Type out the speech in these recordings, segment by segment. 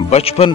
55,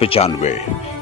95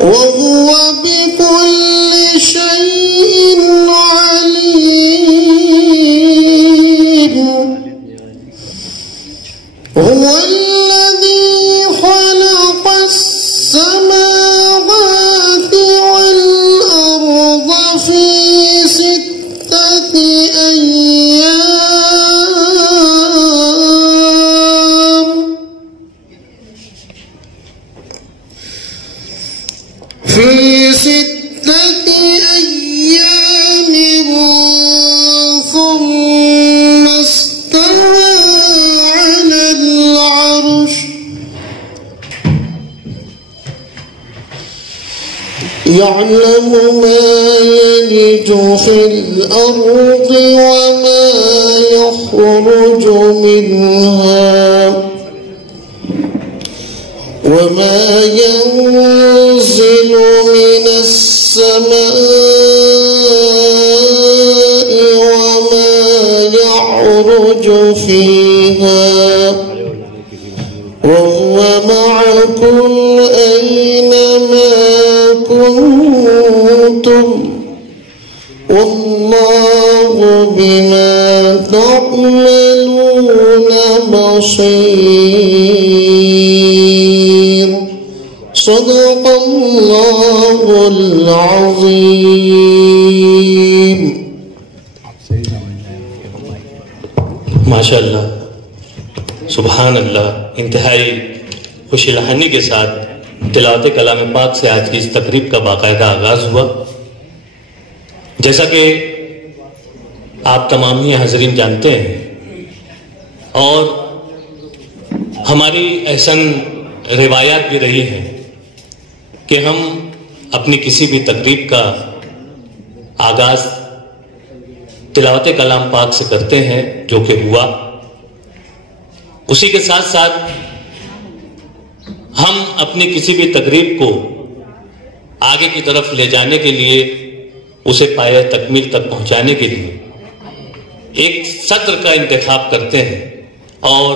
وهو بكل شيء عليم هو الذي خلق السماوات والأرض في 6 أيام ثم استوى على العرش يعلم ما يلج في الأرض وما يخرج منها وما ينزل من السماء وما يعرج فيها وهو معكم أينما كنتم والله بما تعملون بصير صدق الله العظيم. ماشاء اللہ، سبحان اللہ. انتہائی خوشی لہانی کے ساتھ تلاوت کلام پاک سے آج کی اس تقریب کا باقاعدہ آغاز ہوا. جیسا کہ آپ تمام ہی حاضرین جانتے ہیں اور ہماری احسن روایات بھی رہی ہیں کہ ہم اپنی کسی بھی تقریب کا آغاز تلاوت کلام پاک سے کرتے ہیں، جو کہ ہوا. اسی کے ساتھ ساتھ ہم اپنی کسی بھی تقریب کو آگے کی طرف لے جانے کے لیے، اسے پایہ تکمیل تک پہنچانے کے لیے ایک صدر کا انتخاب کرتے ہیں اور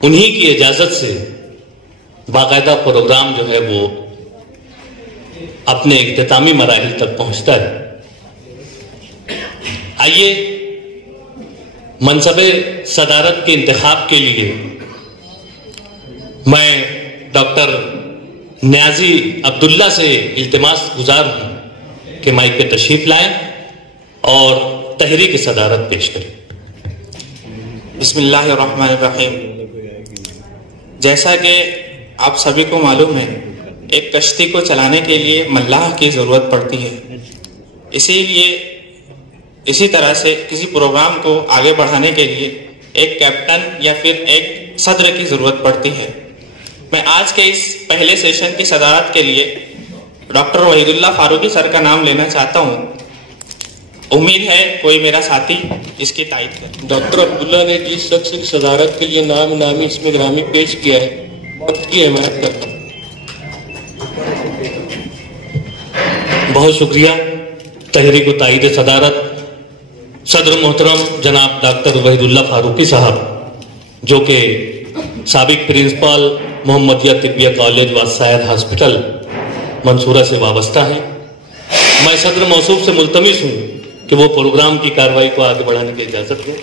انہی کی اجازت سے باقاعدہ پروگرام جو ہے وہ اپنے اختتامی مراحل تک پہنچتا ہے. آئیے منصب صدارت کے انتخاب کے لیے میں ڈاکٹر نیازی عبداللہ سے التماس گزار ہوں کہ مائک پہ تشریف لائیں اور تحریک صدارت پیش کریں. بسم اللہ الرحمن الرحیم. جیسا کہ آپ سبھی کو معلوم ہے، ایک کشتی کو چلانے کے لیے ملاح کی ضرورت پڑتی ہے. اسی طرح سے کسی پروگرام کو آگے بڑھانے کے لیے ایک کیپٹن یا پھر ایک صدر کی ضرورت پڑتی ہے. میں آج کے اس پہلے سیشن کی صدارت کے لیے ڈاکٹر وحید اللہ فاروقی سر کا نام لینا چاہتا ہوں. امید ہے کوئی میرا ساتھی اس کی تائید کرے. ڈاکٹر عبداللہ نے جس شخص کی صدارت کے لیے نامی اس میں گرامی پیش کیا ہے، وقت کی حمایت کرتا ہوں. بہت شکریہ. تحریک و تائید صدارت صدر محترم جناب ڈاکٹر وحید اللہ فاروقی صاحب، جو کہ سابق پرنسپل محمدیہ طبیہ کالج و سائر ہاسپٹل منصورہ سے وابستہ ہیں. میں صدر موصوف سے ملتمس ہوں کہ وہ پروگرام کی کارروائی کو آگے بڑھانے کی اجازت دیں.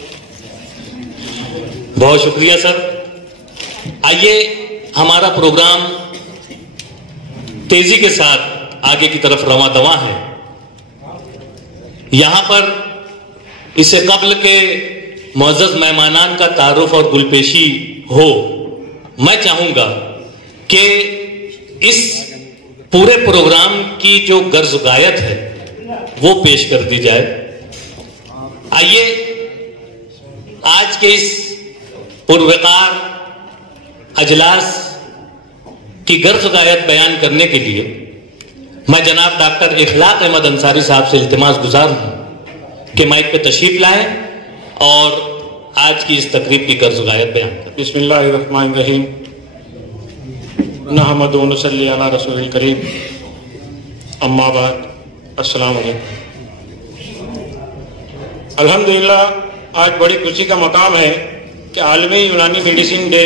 بہت شکریہ سر. آئیے ہمارا پروگرام تیزی کے ساتھ آگے کی طرف رواں دواں ہے. یہاں پر اس سے قبل کے معزز مہمانان کا تعارف اور گلپیشی ہو، میں چاہوں گا کہ اس پورے پروگرام کی جو غرض غایت ہے وہ پیش کر دی جائے. آئیے آج کے اس پروقار اجلاس کی غرض غایت بیان کرنے کے لیے میں جناب ڈاکٹر اخلاق احمد انصاری صاحب سے التماس گزار ہوں کہ مائک پہ تشریف لائیں اور آج کی اس تقریب کی غرض و غایت بیان کریں۔ بسم اللہ الرحمن الرحیم، نحمد و نصلی علی رسول الکریم، اما بعد، السلام علیکم۔ الحمدللہ آج بڑی خوشی کا مقام ہے کہ عالمی یونانی میڈیسن ڈے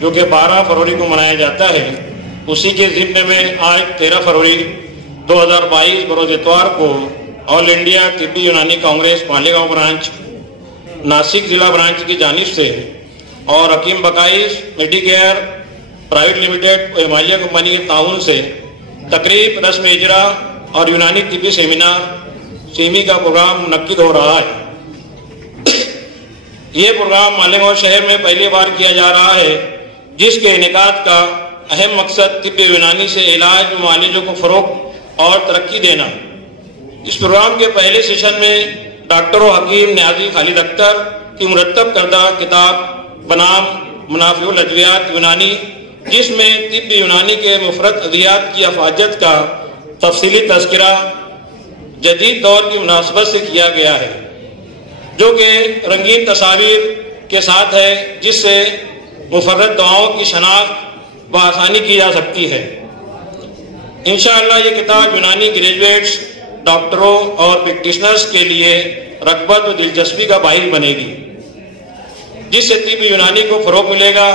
جو کہ 12 فروری کو منایا جاتا ہے، اسی کے ضمن میں آج 13 فروری 2022 بروز اتوار کو آل انڈیا طبی یونانی کانگریس مالیگاؤں برانچ ناسک ضلع برانچ کی جانب سے اور حکیم بقائز میڈی کیئر پرائیویٹ لمیٹڈ و ہمالیہ کمپنی کے تعاون سے تقریب رسم اجرا اور یونانی طبی سیمینار سیمی کا پروگرام منعقد ہو رہا ہے۔ یہ پروگرام مالیگاؤں شہر میں پہلی بار کیا جا رہا ہے، جس کے انعقاد کا اہم مقصد طب یونانی سے علاج و معالجوں کو فروغ اور ترقی دینا۔ اس پروگرام کے پہلے سیشن میں ڈاکٹر و حکیم نیازی خالد اختر کی مرتب کردہ کتاب بنام منافع الادویات یونانی، جس میں طب یونانی کے مفرد ادویات کی افادیت کا تفصیلی تذکرہ جدید دور کی مناسبت سے کیا گیا ہے، جو کہ رنگین تصاویر کے ساتھ ہے، جس سے مفرد دواؤں کی شناخت بآسانی کی جا سکتی ہے۔ انشاءاللہ یہ کتاب یونانی گریجویٹس، ڈاکٹروں اور پریکٹیشنرز کے لیے رغبت و دلچسپی کا باعث بنے گی، جس سے طب یونانی کو فروغ ملے گا۔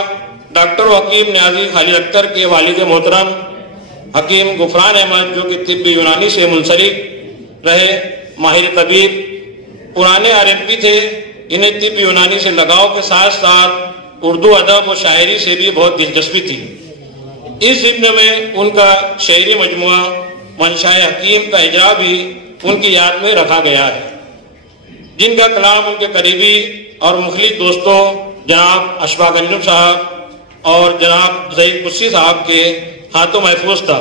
ڈاکٹر و حکیم نیازی خالد اختر کے والد محترم حکیم غفران احمد، جو کہ طب یونانی سے منسلک رہے ماہر طبیب، پرانے RMP تھے، انہیں طب یونانی سے لگاؤ کے ساتھ ساتھ اردو ادب و شاعری سے بھی بہت دلچسپی تھی۔ اس ضمن میں ان کا شعری مجموعہ منشائے حکیم کا اجرا بھی ان کی یاد میں رکھا گیا ہے، جن کا کلام ان کے قریبی اور مخلص دوستوں جناب اشفاق انجم صاحب اور جناب ظہیر قدسی صاحب کے ہاتھوں محفوظ تھا۔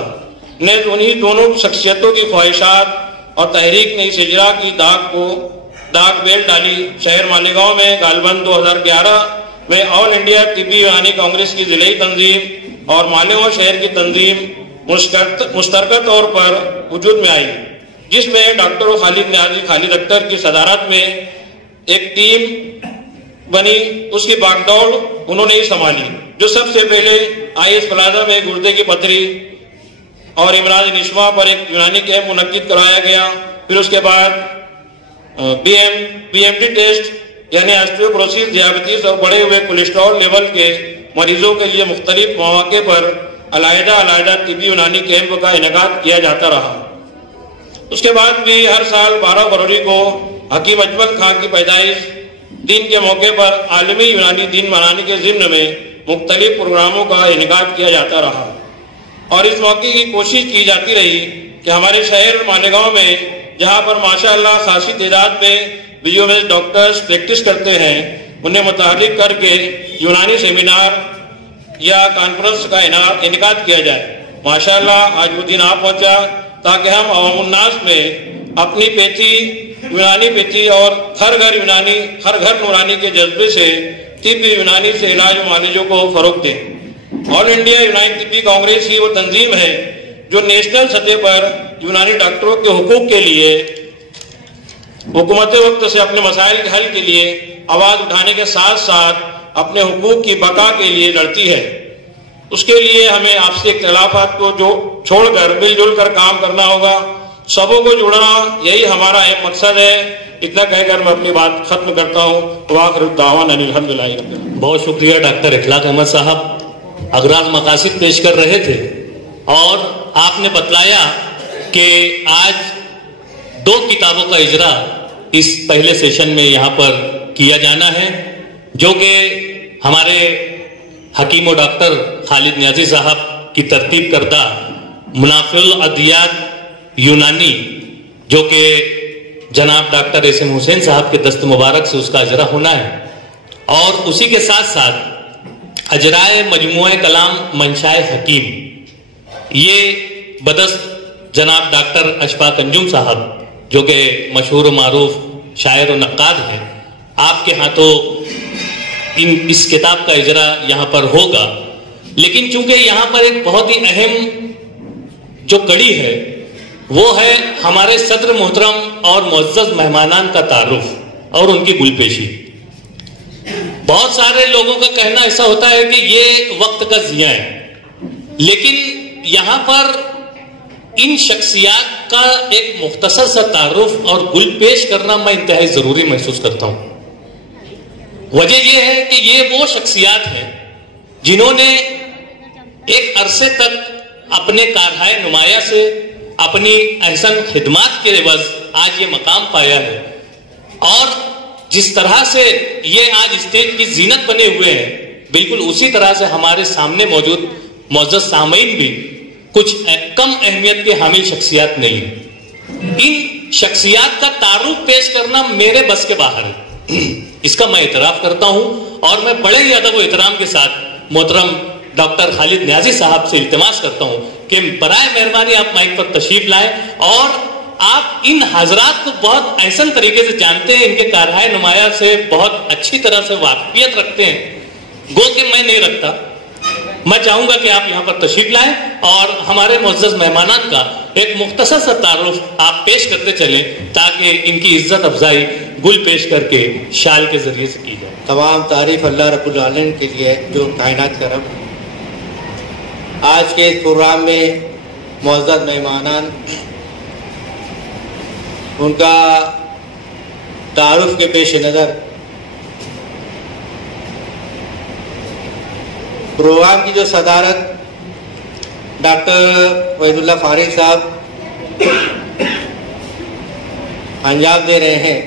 نیز انہی دونوں شخصیتوں کی خواہشات اور تحریک نے اس اجرا کی داغ بیل ڈالی۔ شہر مالیگاؤں میں غالباً 2011 میں آل انڈیا طبی یونانی کانگریس کی ضلعی تنظیم اور مالیگاؤں شہر کی تنظیم مشترکہ طور پر وجود میں آئی، جس میں ڈاکٹر خالد نیازی خالد اختر کی صدارت میں ایک ٹیم بنی۔ اس کی باغ دوڑ انہوں نے ہی سنبھالی، جو سب سے پہلے IS پلازا میں گردے کی پتھری اور امراض نشواں پر ایک یونانی کیمپ منعقد کرایا گیا۔ پھر اس کے بعد BMD ٹیسٹ یعنی آسٹریوپروسس، ذیابیطس اور بڑھے ہوئے کولیسٹرول لیول کے مریضوں کے لیے مختلف مواقع پر علیحدہ طبی یونانی کیمپ کا انعقاد کیا جاتا رہا۔ اس کے بعد بھی ہر سال 12 فروری کو حکیم اجمل خان کی پیدائش دن کے موقع پر عالمی یونانی دن منانے کے ضمن میں مختلف پروگراموں کا انعقاد کیا جاتا رہا، اور اس موقع کی کوشش کی جاتی رہی کہ ہمارے شہر مالیگاؤں میں، جہاں پر ماشاءاللہ خاصی تعداد میں BOMS ڈاکٹرز پریکٹس کرتے ہیں، انہیں متحرک کر کے یونانی سیمینار یا کانفرنس کا انعقاد کیا جائے۔ ماشاءاللہ آج وہ دن آ پہنچا تاکہ ہم عوام الناس میں اپنی پیتھی، یونانی پیتھی اور ہر گھر یونانی، ہر گھر نورانی کے جذبے سے طب یونانی سے علاج و معالجوں کو فروغ دیں۔ آل انڈیا یونانی طبی کانگریس ہی وہ تنظیم ہے جو نیشنل سطح پر یونانی ڈاکٹروں کے حقوق کے لیے حکومت وقت سے اپنے مسائل کے حل کے لیے آواز اٹھانے کے ساتھ ساتھ اپنے حقوق کی بقا کے لیے لڑتی ہے۔ اس کے لیے ہمیں آپسی اختلافات کو چھوڑ کر مل جل کر کام کرنا ہوگا، سبوں کو جوڑنا، یہی ہمارا اہم مقصد ہے۔ اتنا کہہ کر میں اپنی بات ختم کرتا ہوں۔ وآخر الدعوانا الحمدللہ۔ بہت شکریہ ڈاکٹر اخلاق احمد صاحب، اغراض مقاصد پیش کر رہے تھے اور آپ نے بتلایا کہ آج 2 کتابوں کا اجرا اس پہلے سیشن میں یہاں پر کیا جانا ہے، جو کہ ہمارے حکیم و ڈاکٹر خالد نیازی صاحب کی ترتیب کردہ منافع الادویات یونانی، جو کہ جناب ڈاکٹر اسم حسین صاحب کے دست مبارک سے اس کا اجرا ہونا ہے، اور اسی کے ساتھ ساتھ اجرائے مجموعہ کلام منشائے حکیم، یہ بدست جناب ڈاکٹر اشفاق انجم صاحب جو کہ مشہور و معروف شاعر و نقاد ہیں، آپ کے ہاتھوں اس کتاب کا اجرا یہاں پر ہوگا۔ لیکن چونکہ یہاں پر ایک بہت ہی اہم جو کڑی ہے وہ ہے ہمارے صدر محترم اور معزز مہمانان کا تعارف اور ان کی گل پیشی۔ بہت سارے لوگوں کا کہنا ایسا ہوتا ہے کہ یہ وقت کا ضیاع ہے، لیکن یہاں پر ان شخصیات کا ایک مختصر سا تعارف اور گل پیش کرنا میں انتہائی ضروری محسوس کرتا ہوں۔ وجہ یہ ہے کہ یہ وہ شخصیات ہیں جنہوں نے ایک عرصے تک اپنے کارہائے نمایاں سے اپنی احسن خدمات کے عوض آج یہ مقام پایا ہے، اور جس طرح سے یہ آج اسٹیج کی زینت بنے ہوئے ہیں، بالکل اسی طرح سے ہمارے سامنے موجود معزز سامعین بھی کچھ کم اہمیت کے حامل شخصیات نہیں ہیں۔ ان شخصیات کا تعارف پیش کرنا میرے بس کے باہر ہے، اس کا میں اعتراف کرتا ہوں، اور میں بڑے ہی ادب و احترام کے ساتھ محترم ڈاکٹر خالد نیازی صاحب سے التماس کرتا ہوں کہ برائے مہربانی آپ مائک پر تشریف لائیں، اور آپ ان حضرات کو بہت احسن طریقے سے جانتے ہیں، ان کے کارہائے نمایاں سے بہت اچھی طرح سے واقفیت رکھتے ہیں، گو کہ میں نہیں رکھتا۔ میں چاہوں گا کہ آپ یہاں پر تشریف لائیں اور ہمارے معزز مہمانان کا ایک مختصر سا تعارف آپ پیش کرتے چلیں، تاکہ ان کی عزت افزائی گل پیش کر کے شال کے ذریعے سے کی جائے۔ تمام تعریف اللہ رب العالمین کے لیے جو کائنات کا رب۔ آج کے اس پروگرام میں معزز مہمانان، ان کا تعارف کے پیش نظر پروگرام کی جو صدارت ڈاکٹر وحید اللہ فارغ صاحب انجام دے رہے ہیں،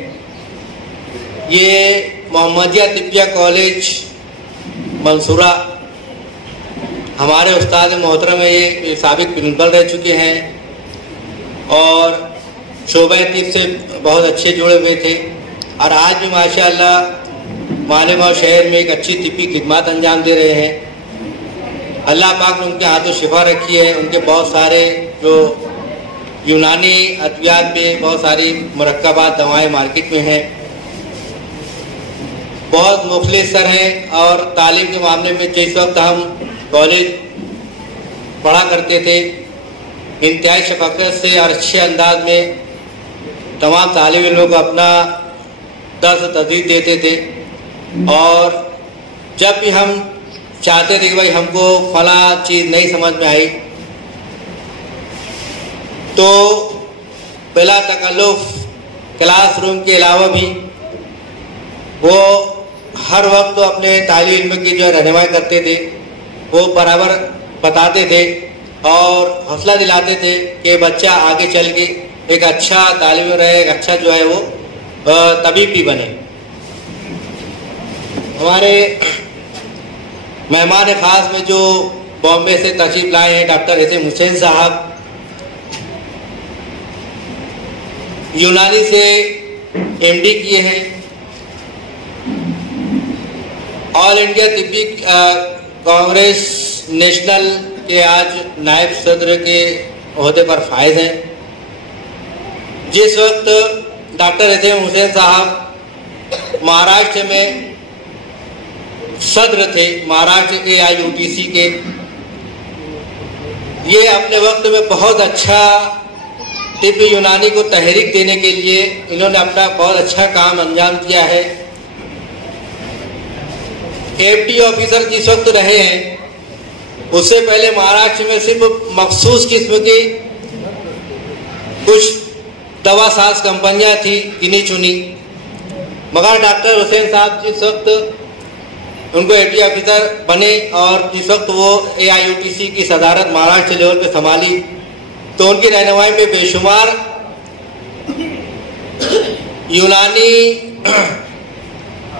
یہ محمدیہ طبیہ کالج منصورہ ہمارے استاد محترم ہے، یہ سابق پرنسپل رہ چکے ہیں اور شعبہ طب سے بہت اچھے جڑے ہوئے تھے، اور آج بھی ماشاءاللہ معلم شہر میں ایک اچھی طبی خدمات انجام دے رہے ہیں۔ اللہ پاک نے ان کے ہاتھوں شفا رکھی ہے۔ ان کے بہت سارے جو یونانی ادویات پہ بہت ساری مرکبات دوائیں مارکیٹ میں ہیں، بہت مخلص سر ہیں، اور تعلیم کے معاملے میں جس وقت ہم کالج پڑھا کرتے تھے، انتہائی شفقت سے اور اچھے انداز میں تمام طالب علموں کو اپنا درس و تدریس دیتے تھے، اور جب بھی ہم چاہتے تھے کہ بھائی ہم کو فلاں چیز نہیں سمجھ میں آئی تو بلا تکلف کلاس روم کے علاوہ بھی وہ ہر وقت اپنے طالب علم کی جو رہنمائی کرتے تھے، وہ برابر بتاتے تھے اور حوصلہ دلاتے تھے کہ بچہ آگے چل کے ایک اچھا طالب علم رہے، ایک اچھا جو ہے وہ طبیب بھی بنے۔ ہمارے مہمان خاص میں جو بامبے سے تشریف لائے ہیں ڈاکٹر احسان حسین صاحب، یونانی سے ایم ڈی کیے ہیں، آل انڈیا طبی کانگریس نیشنل کے آج نائب صدر کے عہدے پر فائز ہیں۔ جس وقت ڈاکٹر احسان حسین صاحب مہاراشٹر میں صدر تھے، مہاراشٹر کے AIUTC کے، یہ اپنے وقت میں بہت اچھا طب یونانی کو تحریک دینے کے لیے انہوں نے اپنا بہت اچھا کام انجام دیا ہے۔ FD آفیسر جس وقت رہے ہیں، اس سے پہلے مہاراشٹر میں صرف مخصوص قسم کی کچھ دوا ساز کمپنیاں تھی گنی چنی، مگر ڈاکٹر حسین صاحب جس وقت ان کو FD آفیسر بنے اور جس وقت وہ AIUTC کی صدارت مہاراشٹر لیول پہ سنبھالی، تو ان کی رہنمائی میں بے شمار یونانی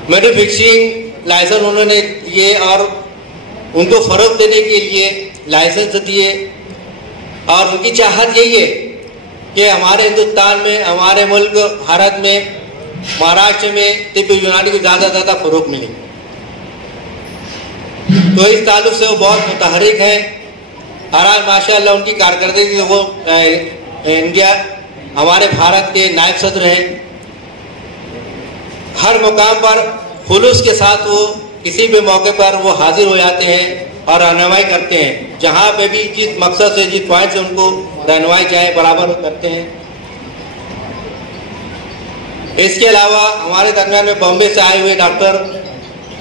مینوفیکچرنگ لائسنس انہوں نے دیے اور ان کو فروغ دینے کے لیے لائسنس دیے، اور ان کی چاہت یہی ہے کہ ہمارے ہندوستان میں، ہمارے ملک بھارت میں، مہاراشٹر میں طب یونانی کو زیادہ سے زیادہ فروغ ملے۔ تو اس تعلق سے وہ بہت متحرک ہیں، اور آج ماشاءاللہ ان کی کارکردگی وہ انڈیا ہمارے بھارت کے نائب صدر ہیں۔ ہر مقام پر خلوص کے ساتھ وہ کسی بھی موقع پر وہ حاضر ہو جاتے ہیں اور رہنمائی کرتے ہیں، جہاں پہ بھی جس مقصد سے جس پوائنٹ سے ان کو رہنمائی چاہے برابر کرتے ہیں۔ اس کے علاوہ ہمارے درمیان میں بامبے سے آئے ہوئے ڈاکٹر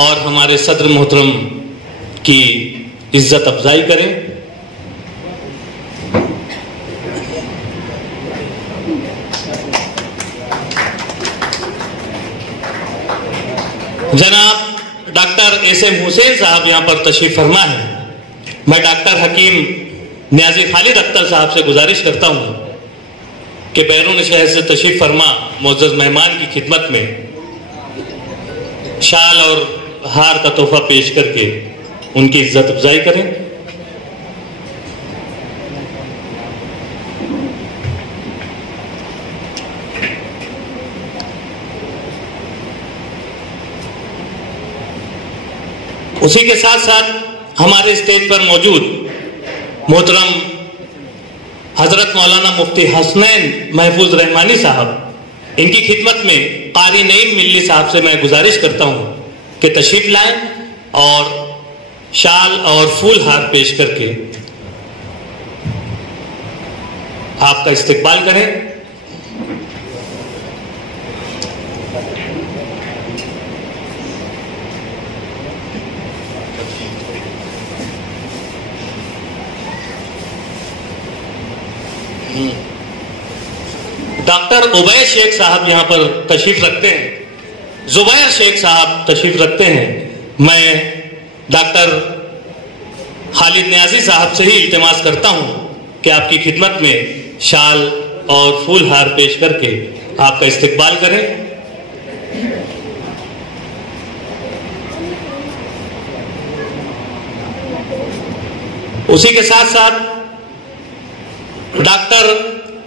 اور ہمارے صدر محترم کی عزت افزائی کریں. جناب ڈاکٹر ایس ایم حسین صاحب یہاں پر تشریف فرما ہے. میں ڈاکٹر حکیم نیازی خالد اختر صاحب سے گزارش کرتا ہوں کہ بیرون شہر سے تشریف فرما معزز مہمان کی خدمت میں شال اور ہار کا تحفہ پیش کر کے ان کی عزت افزائی کریں. اسی کے ساتھ ساتھ ہمارے اسٹیج پر موجود محترم حضرت مولانا مفتی حسنین محفوظ رحمانی صاحب، ان کی خدمت میں قاری نعیم ملی صاحب سے میں گزارش کرتا ہوں کہ تشریف لائیں اور شال اور پھول ہار پیش کر کے آپ کا استقبال کریں. ڈاکٹر عبید شیخ صاحب یہاں پر تشریف رکھتے ہیں، زبیر شیخ صاحب تشریف رکھتے ہیں. میں ڈاکٹر خالد نیازی صاحب سے ہی التماس کرتا ہوں کہ آپ کی خدمت میں شال اور پھول ہار پیش کر کے آپ کا استقبال کریں. اسی کے ساتھ ساتھ ڈاکٹر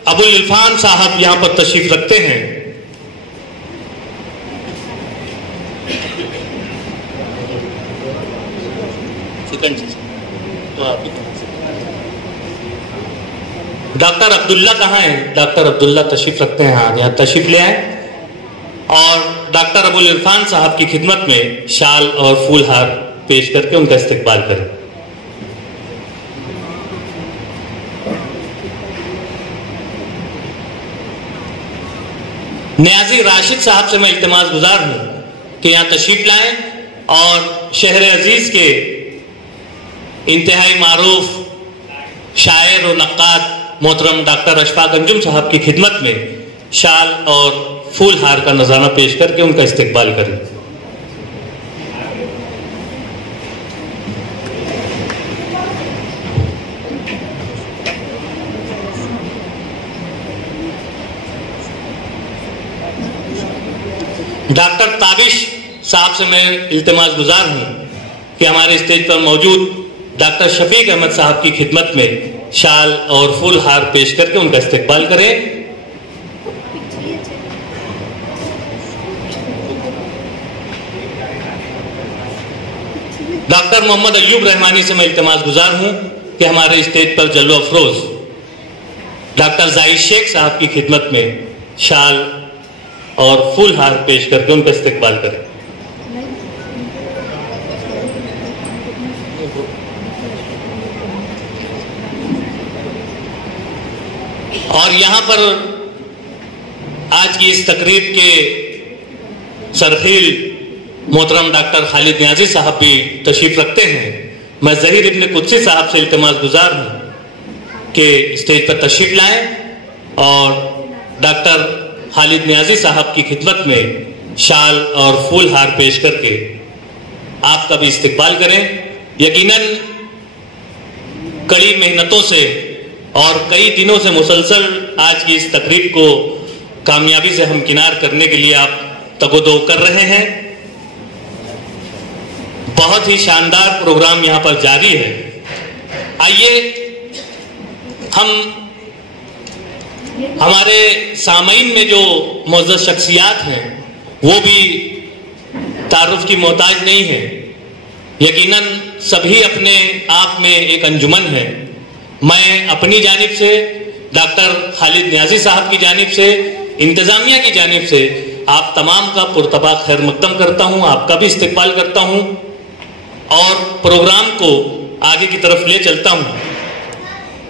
ابو العرفان صاحب یہاں پر تشریف رکھتے ہیں. ڈاکٹر عبداللہ کہاں ہیں؟ ڈاکٹر عبداللہ تشریف رکھتے ہیں، ہاں یہاں تشریف لے آئیں اور ڈاکٹر ابو العرفان صاحب کی خدمت میں شال اور پھول ہار پیش کر کے ان کا استقبال کریں. نیازی راشد صاحب سے میں التماس گزار ہوں کہ یہاں تشریف لائیں اور شہر عزیز کے انتہائی معروف شاعر و نقاد محترم ڈاکٹر اشفاق انجم صاحب کی خدمت میں شال اور پھول ہار کا نذرانہ پیش کر کے ان کا استقبال کریں. ڈاکٹر تابش صاحب سے میں التماس گزار ہوں کہ ہمارے اسٹیج پر موجود ڈاکٹر شفیق احمد صاحب کی خدمت میں شال اور پھول ہار پیش کر کے ان کا استقبال کریں. ڈاکٹر محمد ایوب رحمانی سے میں التماس گزار ہوں کہ ہمارے اسٹیج پر جلوہ افروز ڈاکٹر زاہد شیخ صاحب کی خدمت میں شال اور پھول ہار پیش کر کے ان کا استقبال کریں. اور یہاں پر آج کی اس تقریب کے سرخیل محترم ڈاکٹر خالد نیازی صاحب بھی تشریف رکھتے ہیں. میں ظہیر ابن قدسی صاحب سے التماس گزار ہوں کہ اسٹیج پر تشریف لائیں اور ڈاکٹر خالد نیازی صاحب کی خدمت میں شال اور پھول ہار پیش کر کے آپ کا بھی استقبال کریں. یقیناً کڑی محنتوں سے اور کئی دنوں سے مسلسل آج کی اس تقریب کو کامیابی سے ہمکنار کرنے کے لیے آپ تگ و دو کر رہے ہیں. بہت ہی شاندار پروگرام یہاں پر جاری ہے. آئیے ہم ہمارے سامعین میں جو معزز شخصیات ہیں وہ بھی تعارف کی محتاج نہیں ہے. یقیناً سبھی اپنے آپ میں ایک انجمن ہے. میں اپنی جانب سے، ڈاکٹر خالد نیازی صاحب کی جانب سے، انتظامیہ کی جانب سے آپ تمام کا پرتپاک خیر مقدم کرتا ہوں، آپ کا بھی استقبال کرتا ہوں اور پروگرام کو آگے کی طرف لے چلتا ہوں.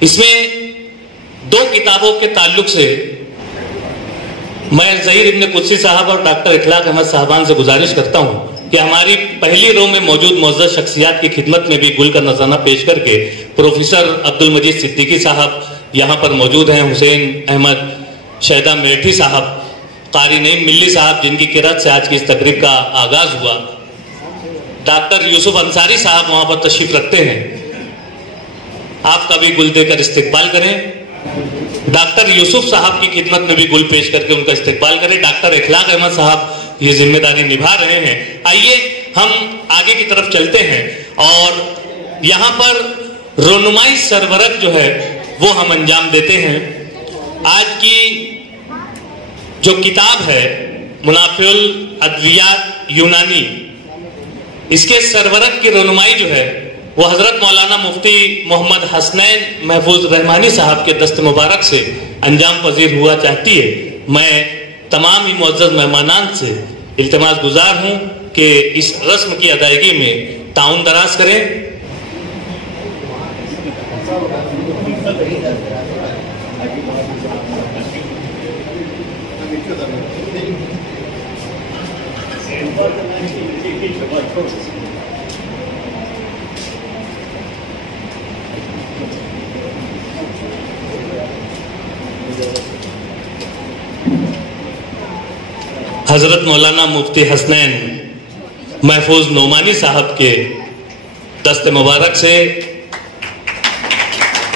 اس میں 2 کتابوں کے تعلق سے میں ظہیر ابن قدسی صاحب اور ڈاکٹر اخلاق احمد صاحبان سے گزارش کرتا ہوں کہ ہماری پہلی رو میں موجود معزز شخصیات کی خدمت میں بھی گل کا نذرانہ پیش کر کے پروفیسر عبد المجید صدیقی صاحب یہاں پر موجود ہیں، حسین احمد شہدہ میٹھی صاحب، قاری نعیم ملی صاحب جن کی قرأت سے آج کی اس تقریب کا آغاز ہوا، ڈاکٹر یوسف انصاری صاحب وہاں پر تشریف رکھتے ہیں، آپ کا بھی گل دے کر استقبال کریں۔ ڈاکٹر یوسف صاحب کی خدمت میں بھی گل پیش کر کے ان کا استقبال کریں۔ ڈاکٹر اخلاق احمد صاحب یہ ذمہ داری نبھا رہے ہیں۔ آئیے ہم آگے کی طرف چلتے ہیں اور یہاں پر رونمائی سرورق جو ہے وہ ہم انجام دیتے ہیں۔ آج کی جو کتاب ہے منافع الادویات یونانی، اس کے سرورق کی رونمائی جو ہے وہ حضرت مولانا مفتی محمد حسنین محفوظ رحمانی صاحب کے دست مبارک سے انجام پذیر ہوا چاہتی ہے۔ میں تمام ہی معزز مہمانان سے التماس گزار ہوں کہ اس رسم کی ادائیگی میں تعاون دراز کریں۔ حضرت مولانا مفتی حسنین محفوظ نعمانی صاحب کے دست مبارک سے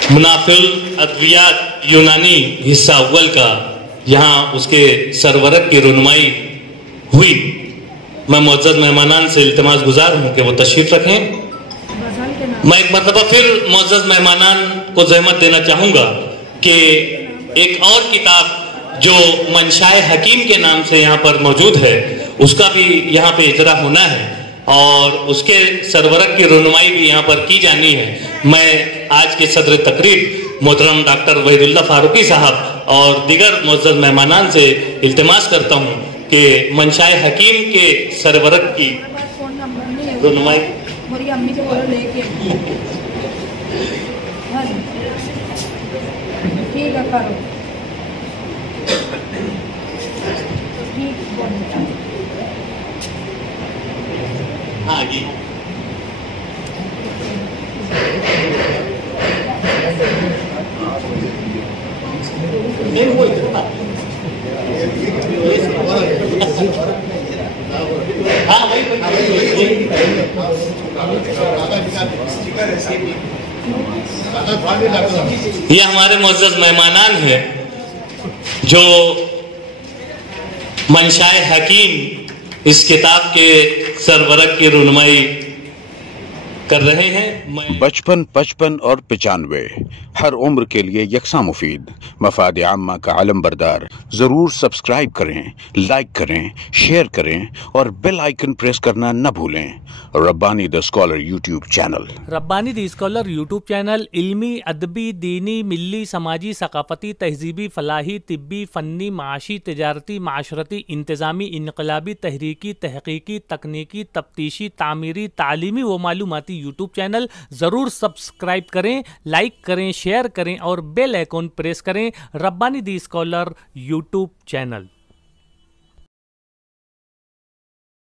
منافع الادویات یونانی حصہ اول کا یہاں اس کے سرورق کی رونمائی ہوئی۔ میں معزز مہمانان سے التماس گزار ہوں کہ وہ تشریف رکھیں۔ میں ایک مرتبہ پھر معزز مہمانان کو زحمت دینا چاہوں گا کہ ایک اور کتاب جو منشائے حکیم کے نام سے یہاں پر موجود ہے اس کا بھی یہاں پہ اجرا ہونا ہے اور اس کے سرورق کی رونمائی بھی یہاں پر کی جانی ہے۔ میں آج کے صدر تقریب محترم ڈاکٹر وحید اللہ فاروقی صاحب اور دیگر معزز مہمانان سے التماس کرتا ہوں کہ منشائے حکیم کے سرورق کی رونمائی یہ ہمارے معزز مہمانان ہیں جو منشائے حکیم اس کتاب کے سرورق کی رونمائی کر رہے ہیں۔ 55 55 اور 95 ہر عمر کے لیے یکساں مفید، مفاد عامہ کا علم بردار۔ ضرور سبسکرائب کریں، لائک کریں، شیئر کریں اور بیل آئیکن پریس کرنا نہ بھولیں۔ ربانی دی اسکالر یوٹیوب چینل۔ ربانی دی اسکالر یوٹیوب چینل علمی، ادبی، دینی، ملی، سماجی، ثقافتی، تہذیبی، فلاحی، طبی، فنی، معاشی، تجارتی، معاشرتی، انتظامی، انقلابی، تحریکی، تحقیقی، تکنیکی، تفتیشی، تعمیری، تعلیمی و معلوماتی یوٹیوب چینل۔ ضرور سبسکرائب کریں، لائک کریں، شیئر کریں اور بیل آئیکن پریس کریں۔ ربانی دی اسکالر یوٹیوب چینل۔